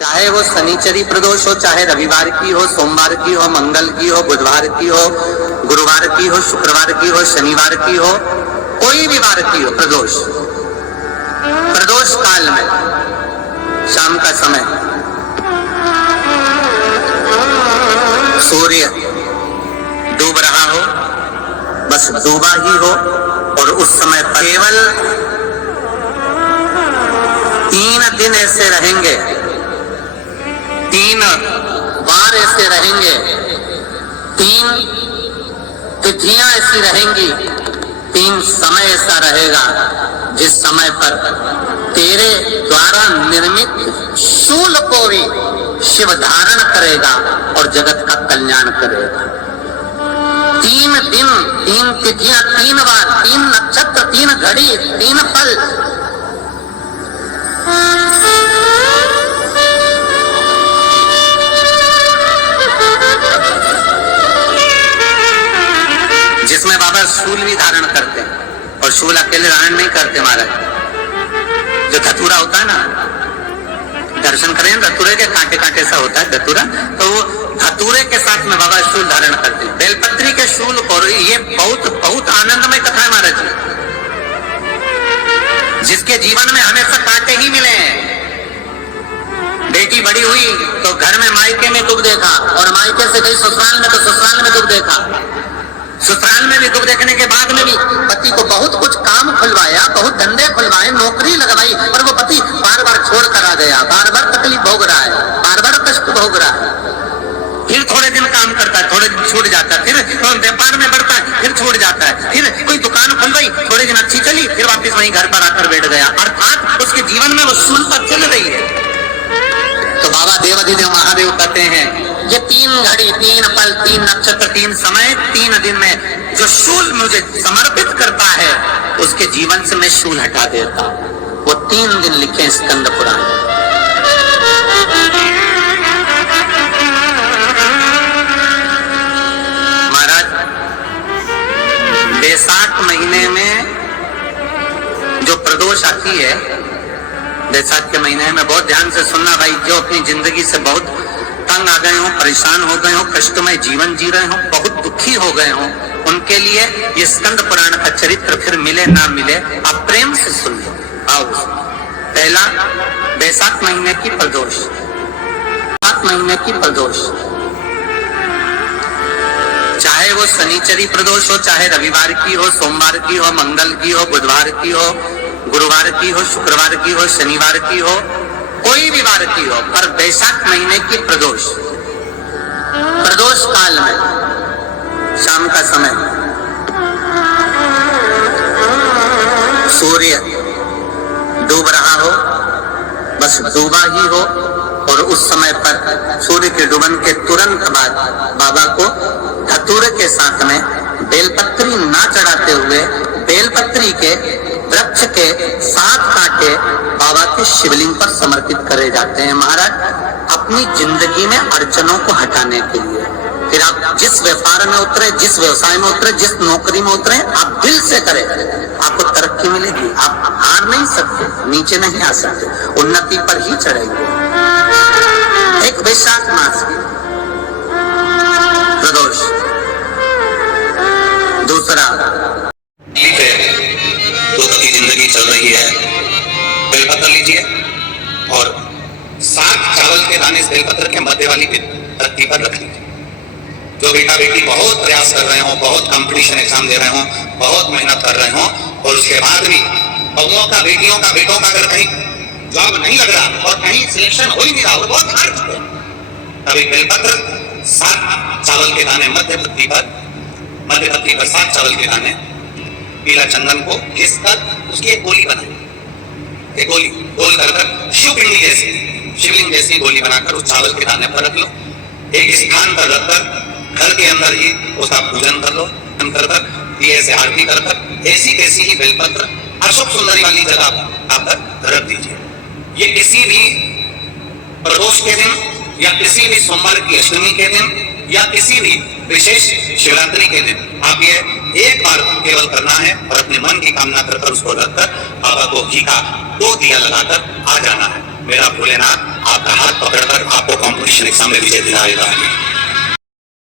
चाहे वो शनिचरी प्रदोष हो, चाहे रविवार की हो, सोमवार की हो, मंगल की हो, बुधवार की हो, गुरुवार की हो, शुक्रवार की हो, शनिवार की हो, कोई भी वार की हो, प्रदोष काल में शाम का समय सूर्य डूब रहा हो, बस डूबा ही हो, और उस समय केवल 3 दिन ऐसे रहेंगे, 3 बार ऐसे रहेंगे, 3 तिथियां ऐसी रहेंगी, 3 समय ऐसा रहेगा जिस समय पर तेरे द्वारा निर्मित शूल को भी शिव धारण करेगा और जगत का कल्याण करेगा। 3 दिन, 3 तिथियां, 3 बार, 3 नक्षत्र, 3 घड़ी, 3 फल। जिसमें बाबा शूल भी धारण करते हैं, और शूल अकेले धारण नहीं करते महाराज। जो धतूरा होता है ना, दर्शन करें धतूरे के कांटे कांटे सा होता है धतूरा, तो वो धतूरे के साथ में बाबा शूल धारण करते हैं। बेलपत्री के शूल को, ये बहुत आनंदमय कथा है महाराज जी, जिसके जीवन में हमेशा कांटे ही मिले हैं। बेटी बड़ी हुई तो घर में मायके में दुख देखा, और मायके से गई ससुराल में तो ससुराल में दुख देखा। ससुराल में भी दुख देखने के बाद में भी पति को बहुत कुछ काम खुलवाया, बहुत धंधे खुलवाए, नौकरी लगवाई, पर वो पति बार बार छोड़ कर आ गया, बार बार तकलीफ भोग रहा है, बार बार कष्ट भोग रहा है। फिर थोड़े दिन काम करता है, थोड़े दिन छूट जाता है, फिर व्यापार में बढ़ता है, फिर छूट जाता है, फिर कोई दुकान खुलवाई, थोड़े दिन अच्छी चली, फिर वापस वहीं घर पर आकर बैठ गया। अर्थात उसके जीवन में वो शूल पर चल रही है। तो बाबा देवाधिदेव महादेव कहते हैं, ये 3 घड़ी, 3 पल, 3 नक्षत्र, 3 समय, 3 दिन में जो शूल मुझे समर्पित करता है, उसके जीवन से मैं शूल हटा देता। वो 3 दिन लिखे स्कंद पुराण। महाराज, बैसाख महीने में जो प्रदोष आती है, बैसाख के महीने में बहुत ध्यान से सुनना भाई, जो अपनी जिंदगी से बहुत तंग आ गए हो, परेशान हो गए हो, कष्टमय जीवन जी रहे हो, बहुत दुखी हो गए हो, उनके लिए ये स्कंद पुराण का चरित्र फिर मिले ना मिले, आप प्रेम से सुन लो। आओ, पहला बैसाख महीने की प्रदोष। बैसाख महीने की प्रदोष, चाहे वो शनिचरी प्रदोष हो, चाहे रविवार की हो, सोमवार की हो, मंगल की हो, बुधवार की हो, गुरुवार की हो, शुक्रवार की हो, शनिवार की हो, कोई भी वार की हो, पर बैसाख महीने की प्रदोष काल में शाम का समय सूर्य डूब रहा हो, बस डूबा ही हो, और उस समय पर सूर्य के डूबन के तुरंत बाद बाबा को धतूरे के साथ में बेलपत्री ना चढ़ाते हुए, बेलपत्री के वृक्ष के 7 कांटे बाबा के शिवलिंग पर समर्पित करे जाते हैं महाराज, अपनी जिंदगी में अड़चनों को हटाने के लिए। फिर आप जिस व्यापार में उतरे, जिस व्यवसाय में उतरे, जिस नौकरी में उतरे, आप दिल से करें, आपको तरक्की मिलेगी। आप हार नहीं सकते, नीचे नहीं आ सकते, उन्नति पर ही चढ़ेंगे। एक बैसाख मास की प्रदोष। दूसरा, दुख की जिंदगी चल रही है, बेलपत्र लीजिए और 7 चावल के दाने इस बेलपत्र के मध्य वाली पत्ती पर रख लीजिए। जो बेटा बेटी बहुत प्रयास कर रहे हो, बहुत कंपटीशन एग्जाम दे रहे हो, बहुत मेहनत कर रहे हो, और उसके बाद भी बहुओं का, बेटियों का, बेटों का अगर कहीं जॉब नहीं लग रहा और कहीं सिलेक्शन हो ही नहीं रहा और बहुत हार चुके, तभी बेलपत्र 7 चावल के दाने मध्य पत्ती पर 7 चावल के दाने, पीला चंदन को घिस कर उसकी एक गोली बनाए, एक गोली गोल कर शिवपिंडी जैसी, शिवलिंग जैसी गोली बनाकर उस चावल के दाने पर रख लो। एक स्थान पर रखकर घर के अंदर ही उसका पूजन कर लो, कर दिए से आरती कर ऐसी कैसी ही बेलपत्र अशोक सुंदरी वाली जगह आप रख दीजिए। ये किसी भी प्रदोष के दिन या किसी भी सोमवार की अष्टमी के दिन या किसी भी विशेष शिवरात्रि के दिन आप ये एक बार केवल करना है और अपने मन की कामना कर उसको रखकर बाबा को घी का 2 दिया लगाकर आ जाना है। मेरा भोलेनाथ आपका हाथ पकड़कर आपको कंपटीशन एग्जाम में विजय दिलाएगा।